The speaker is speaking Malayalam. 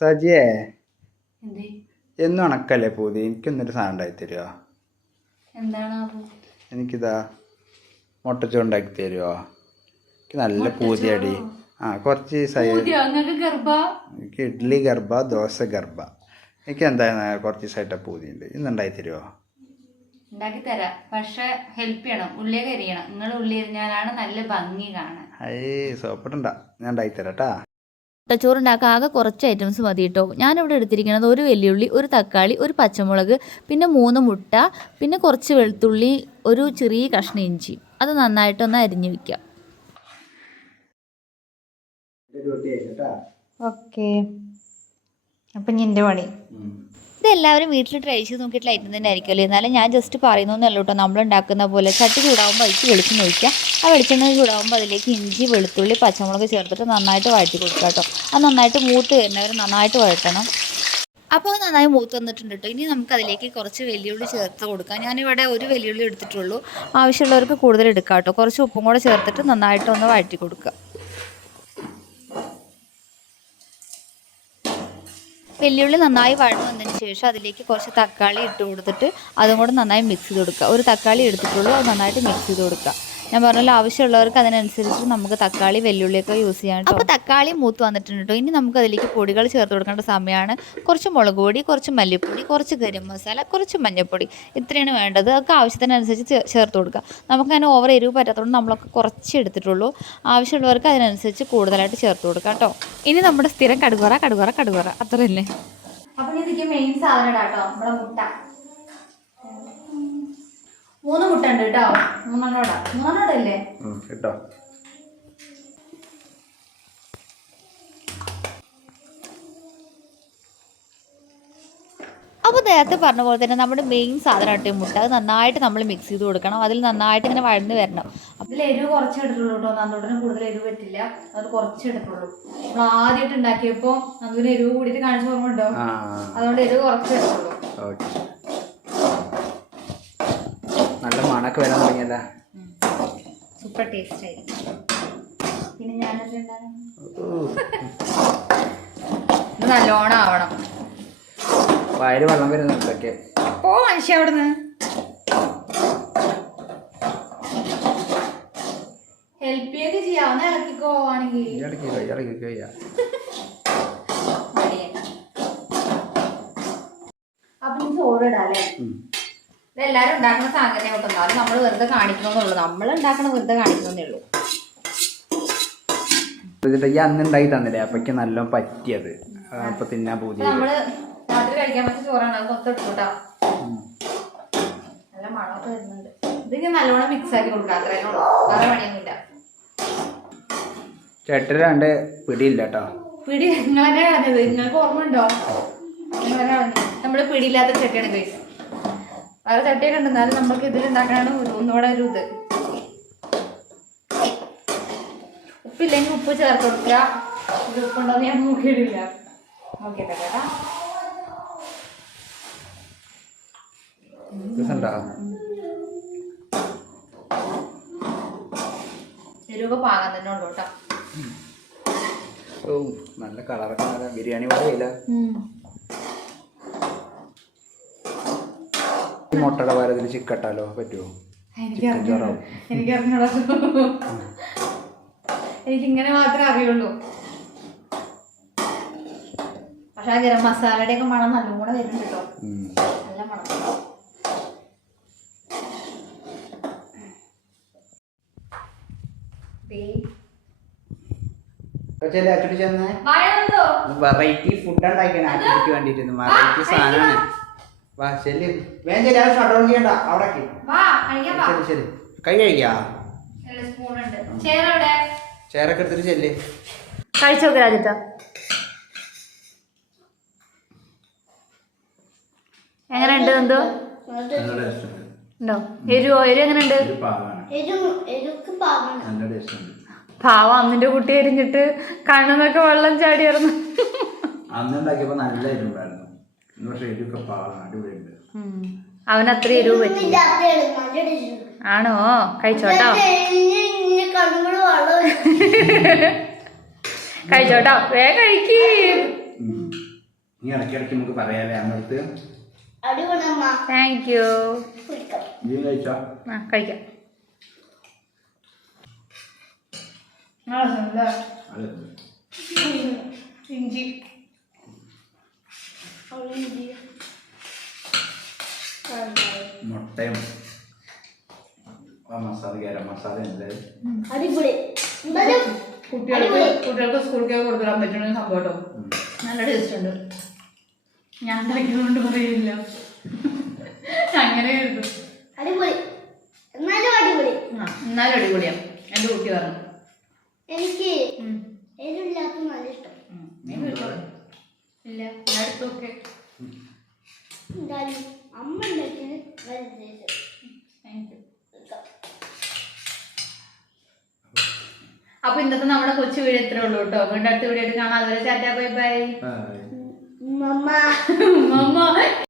സജിയേ? എന്നും ഉണക്കല്ലേ പൂതി? എനിക്കൊന്നൊരു സാധനം ഉണ്ടാക്കി തരുമോ? എനിക്കിതാ മുട്ടച്ചോണ്ടാക്കി തരുമോ എനിക്ക് നല്ല പൂതിയടി. ആ കുറച്ച് എനിക്ക് ഇഡ്ഡലി ഗർഭ ദോശ ഗർഭ എനിക്ക് എന്തായാലും കുറച്ച് ദിവസമായിട്ട് പൂതിയുണ്ട് ഇന്ന് ഉണ്ടാക്കി തരുമോ ഉണ്ടാക്കി തരാം. പക്ഷെ ഹെൽപ്പ് ചെയ്യണം. ഉള്ളി കരിയണം നിങ്ങൾ ഉള്ളി എരിഞ്ഞാലാണ് നല്ല ഭംഗി കാണാൻ. അയ്യേ സോപ്പിട്ടുണ്ടാ ഞാൻ ഉണ്ടാക്കി തരാം കേട്ടാ മുട്ടച്ചോറ് ഉണ്ടാക്കാൻ ആകെ കുറച്ച് ഐറ്റംസ് മതി കേട്ടോ ഞാനിവിടെ എടുത്തിരിക്കുന്നത് ഒരു വെല്ലുള്ളി ഒരു തക്കാളി ഒരു പച്ചമുളക് പിന്നെ മൂന്ന് മുട്ട പിന്നെ കുറച്ച് വെളുത്തുള്ളി ഒരു ചെറിയ കഷ്ണം ഇഞ്ചി. അത് നന്നായിട്ടൊന്ന് അരിഞ്ഞു വെക്കാം. ഓക്കെ. അപ്പം ഇനി എന്റെ പണി. ഇതെല്ലാവരും വീട്ടിൽ ട്രൈ ചെയ്ത് നോക്കിയിട്ടുള്ള ഐറ്റം തന്നെ ആയിരിക്കുമല്ലോ? എന്നാലും ഞാൻ ജസ്റ്റ് പറയുന്നൊന്നല്ല കേട്ടോ. നമ്മൾ ഉണ്ടാക്കുന്ന പോലെ ചട്ടി ചൂടാകുമ്പോൾ അതിലേക്ക് വെളിച്ചെണ്ണ ഒഴിക്കുക. ആ വെളിച്ചെണ്ണ ചൂടാകുമ്പോൾ അതിലേക്ക് ഇഞ്ചി വെളുത്തുള്ളി പച്ചമുളക് ചേർത്തിട്ട് നന്നായിട്ട് വഴറ്റി കൊടുക്കുക കേട്ടോ. അത് നന്നായിട്ട് മൂത്ത് വരുന്നവർ നന്നായിട്ട് വഴറ്റണം. അപ്പോൾ അത് നന്നായി മൂത്ത് വന്നിട്ടുണ്ട് കേട്ടോ. ഇനി നമുക്ക് അതിലേക്ക് കുറച്ച് വെല്ലുവിളി ചേർത്ത് കൊടുക്കാം. ഞാനിവിടെ ഒരു വെല്ലുവിളി എടുത്തിട്ടുള്ളൂ. ആവശ്യമുള്ളവർക്ക് കൂടുതൽ എടുക്കാം കേട്ടോ. കുറച്ച് ഉപ്പും കൂടെ ചേർത്തിട്ട് നന്നായിട്ട് ഒന്ന് വഴറ്റി കൊടുക്കുക. വെല്ലുള്ളി നന്നായി വഴന്നു വന്നതിന് ശേഷം അതിലേക്ക് കുറച്ച് തക്കാളി ഇട്ട് കൊടുത്തിട്ട് അതും കൂടെ നന്നായി മിക്സ് ചെയ്ത് കൊടുക്കുക. ഒരു തക്കാളി എടുത്തിട്ടുള്ളൂ അത് നന്നായിട്ട് മിക്സ് ചെയ്ത് കൊടുക്കുക. ഞാൻ പറഞ്ഞല്ലോ ആവശ്യമുള്ളവർക്ക് അതിനനുസരിച്ച് നമുക്ക് തക്കാളി വെല്ലുള്ളിയൊക്കെ യൂസ് ചെയ്യാൻ അപ്പോൾ തക്കാളി മൂത്ത് വന്നിട്ടുണ്ട് കേട്ടോ. ഇനി നമുക്ക് അതിലേക്ക് പൊടികൾ ചേർത്ത് കൊടുക്കേണ്ട സമയമാണ് കുറച്ച് മുളക് പൊടി കുറച്ച് മല്ലിപ്പൊടി കുറച്ച് ഗരം മസാല കുറച്ച് മഞ്ഞൾപ്പൊടി. ഇത്രയാണ് വേണ്ടത്. അതൊക്കെ ആവശ്യത്തിനനുസരിച്ച് ചേർത്ത് കൊടുക്കുക. നമുക്ക് അതിന് ഓവർ എരിവ് പറ്റാത്തതുകൊണ്ട് നമ്മളൊക്കെ കുറച്ച് എടുത്തിട്ടുള്ളൂ. ആവശ്യമുള്ളവർക്ക് അതിനനുസരിച്ച് കൂടുതലായിട്ട് ചേർത്ത് കൊടുക്കാം കേട്ടോ. ഇനി നമ്മുടെ സ്ഥിരം കടുകുറ കടുകുറ കടുകുറ അത്രയല്ലേ? അപ്പൊ ഞാൻ ഇതിക്ക് മെയിൻ സാധനം കേട്ടോ. നമ്മുടെ മുട്ട. മൂന്ന് മുട്ട ഉണ്ട് കേട്ടോ. മൂന്നെണ്ണോടാ. മൂന്നെണ്ണോടല്ലേ? കേട്ടോ. അപ്പോൾ നേരത്തെ പറഞ്ഞ പോലെ തന്നെ നമ്മുടെ മെയിൻ സാധനമായിട്ട് ഈ മുട്ട. അത് നന്നായിട്ട് നമ്മൾ മിക്സ് ചെയ്ത് കൊടുക്കണം. അതിൽ നന്നായിട്ട് ഇങ്ങനെ വഴന്ന് വരണം. അതിൽ എരിവ് കുറച്ച് എടുത്തുള്ളൂ കേട്ടോ. നന്ദൂട്ടിന് കൂടുതൽ എരിവ് പറ്റില്ല. അത് കുറച്ച് എടുത്തുള്ളൂ നമ്മൾ ആദ്യമായിട്ട് ഉണ്ടാക്കിയപ്പോൾ നന്ദൂരിന് എരിവ് കൂടിയിട്ട് കാണിച്ചു ഓർമ്മ ഉണ്ടോ ആ. അതുകൊണ്ട് എരിവ് കുറച്ച് എടുത്തുള്ളൂ ഓക്കെ നല്ല മണക്ക് വരാൻ തുടങ്ങിയല്ല? സൂപ്പർ ടേസ്റ്റ് ആയിരിക്കും. പിന്നെ ഞാനത് നല്ലോണം ആവണം. വയറ് വെള്ളം വരുന്നുണ്ടൊക്കെ ഓ മനുഷ്യ അവിടുന്ന്. ഹെൽപ്പ് ചെയ്യൊക്കെ ചെയ്യാവുന്ന ഇളക്കിക്കോ ആണെങ്കിൽ അപ്പൊ നീ ഇതെല്ലാരും ഉണ്ടാക്കുന്ന സാധനം കൊണ്ടുണ്ടോ അത് നമ്മൾ വെറുതെ കാണിക്കണമെന്നുള്ളൂ. നമ്മൾ ഉണ്ടാക്കണ വെറുതെ കാണിക്കണമെന്നേ ഉള്ളൂ. ഈ അന്ന് ഉണ്ടായി തന്നില്ലേ? അപ്പൊക്ക് നല്ല പറ്റിയത്. അപ്പൊ തിന്നാൻ പോയി പൂതി നമ്മൾ രാത്രി കഴിക്കാൻ പറ്റിയ ചോറാണ്. അത് മൊത്തം എടുത്തോട്ടാ നല്ല മണമൊക്കെ വരുന്നുണ്ട്. ഇതിങ്ങനെ നല്ലോണം മിക്സ് ആക്കി കൊടുക്കാം. അത്രേ വേറെ പണിയൊന്നുമില്ല. ചേട്ടന് രണ്ട് പിടിയില്ല കേട്ടോ. പിടി നിങ്ങളെന്നെ കളഞ്ഞത്. നിങ്ങൾക്ക് ഓർമ്മ ഉണ്ടോ നിങ്ങളെന്നെ കളഞ്ഞത്. നമ്മൾ പിടിയില്ലാത്ത ചേട്ടയാണ് കഴിച്ചത് വേറെ ചട്ടിയൊക്കെ ഉണ്ട് എന്നാലും നമുക്ക് ഒരു- ഒന്നുകൂടെ ഒരു ഇത്. ഉപ്പില്ലെങ്കിൽ ഉപ്പ് ചേർത്ത് കൊടുക്കുക. ഇത് ഉപ്പുണ്ടോ ഞാൻ നോക്കിയിട്ടില്ല. നോക്കിയിട്ടെ കേട്ടാ. രസമുണ്ടോ? എരിവൊക്കെ പാകം തന്നെ ഉള്ളൂ കേട്ടോ. ഓ നല്ല കളറൊക്കെ ബിരിയാണി പോലെ ഇല്ല ഈ മുട്ടയുടെ പകരത്തിൽ ചിക്കട്ടാലോ പറ്റുമോ ചിക്കൻ ചോറാവും. എനിക്കിങ്ങനെ മാത്രമേ അറിയുള്ളൂ. പക്ഷെ ആ ഗരം മസാലയുടെ ഒക്കെ മണം നല്ലോണം കൂടെ വരുന്നുണ്ട് കേട്ടോ. നല്ല മണം? വെറൈറ്റി ഫുഡ് ഉണ്ടാക്കിയാണ് ആറ്റിക്ക് വേണ്ടിട്ട് വെറൈറ്റി സാധനമാണ്. വാ ശല്യം വേഗം ശരി അത് ഷട്ട് ഡൗൺ ചെയ്യണ്ട. അവിടെ വാ, കഴിക്കാൻ വാ. ശരി ശരി കൈ കഴിക്കാ? ചേരൊക്കെ എടുത്തിട്ട് ചെല്ലേ. കഴിച്ചു രാജിത്ത എങ്ങനെയുണ്ട് എന്തോ ഉണ്ടോ. എരുവോ? എരു എങ്ങനെയുണ്ട്? പാവ അന്നിന്റെ കുട്ടി എരിഞ്ഞിട്ട് കണ്ണെന്നൊക്കെ വെള്ളം ചാടിയായിരുന്നു. അന്നുണ്ടാക്കിയപ്പോ നല്ല എരിവുണ്ടായിരുന്നു. ഇന്ന് പക്ഷേ എരിവൊക്കെ പാകം അടിപൊളിയുണ്ട് അവൻ അത്ര എരിവ് പറ്റില്ല. ആണോ? കഴിച്ചോട്ടോ? കഴിച്ചോട്ടോ. വേഗം കഴിക്ക്. നീ നമുക്ക് താങ്ക് യു ആ കഴിക്കാം. ഇഞ്ചി. മുട്ടയും ആ മസാല ഗരം മസാല ഉണ്ട്. അടിപൊളി. കുട്ടികൾക്ക് കുട്ടികൾക്ക് സ്കൂളിലേക്ക് കൊടുത്തിടാൻ പറ്റുന്ന സംഭവം. നല്ല ടേസ്റ്റ് ഉണ്ട്. ഞാൻ ഉണ്ടാക്കിയതുകൊണ്ട് പറയില്ല. അങ്ങനെ അടിപൊളി. എന്നാലും അടിപൊളി. ആ എന്നാലും അടിപൊളിയാ. എന്റെ കുട്ടി പറഞ്ഞു. എനിക്ക്. എരിവില്ലാത്ത നല്ല ഇഷ്ടം. നീ കഴിച്ചോ? ഇല്ല ഞാൻ എടുത്തൊക്കെ എന്തായാലും അമ്മ ഉണ്ടാക്കിയത് കുടിക്കാം. അപ്പൊ ഇന്നത്തെ നമ്മുടെ കൊച്ചു വീട് ഇത്രേ ഉള്ളൂ കേട്ടോ. വീണ്ടും അടുത്ത വീഡിയോ കാണാം. അതുവരെ ചാറ്റാ ബൈ ബൈ. മമ്മ മമ്മ